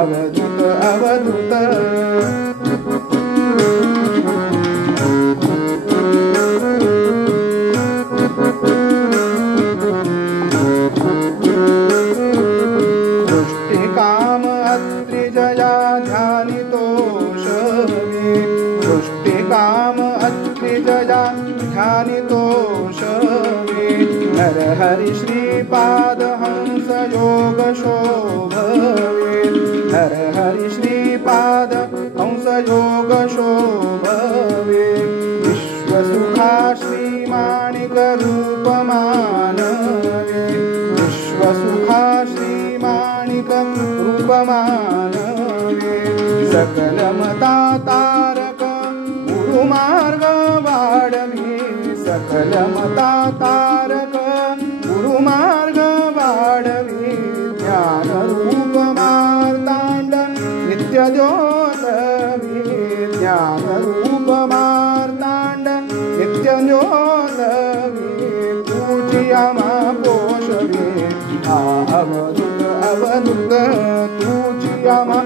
अवधूत अवधूत काम अत्रिजया ध्यानितोषवे सृष्टिकाम अत्रिजया ध्यानितोषवे नर हरि श्रीपाद हंस योग शोभवे नर हरि श्रीपाद हंस योग शोभवे विश्वसुखा श्रीमाणिक रूप मानवे विश्वसुखा श्रीमाणिक रूप मानवे सकलमता तारक गुरुमार्ग वाढवे सकलमता तारक गुरुमार्ग वाढवे ज्ञानरूप मार्तांड नित्यज्योतवे ज्ञानरूप मार्तांड नित्यज्योतवे पूजियामा पोषवे अवधूत अवधूत तुझियामा